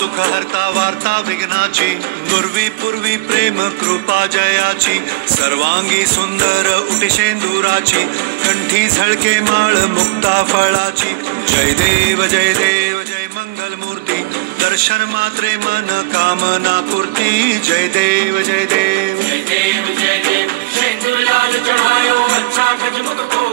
सुख हरता वार्ता विघ्नाची, गुरवी पूर्वी प्रेम कृपा जयाची, सर्वांगी सुंदर उटी शेंदुराची, कंठी झळके माळ मुक्ता फळाची. जय देव जय देव जय मंगल मूर्ती, दर्शन मात्रे मन कामना पूर्ती. जय देव जय देव जय देव जय देव, शेंदूर लाल चढ़ायो अच्छा गजमुख को,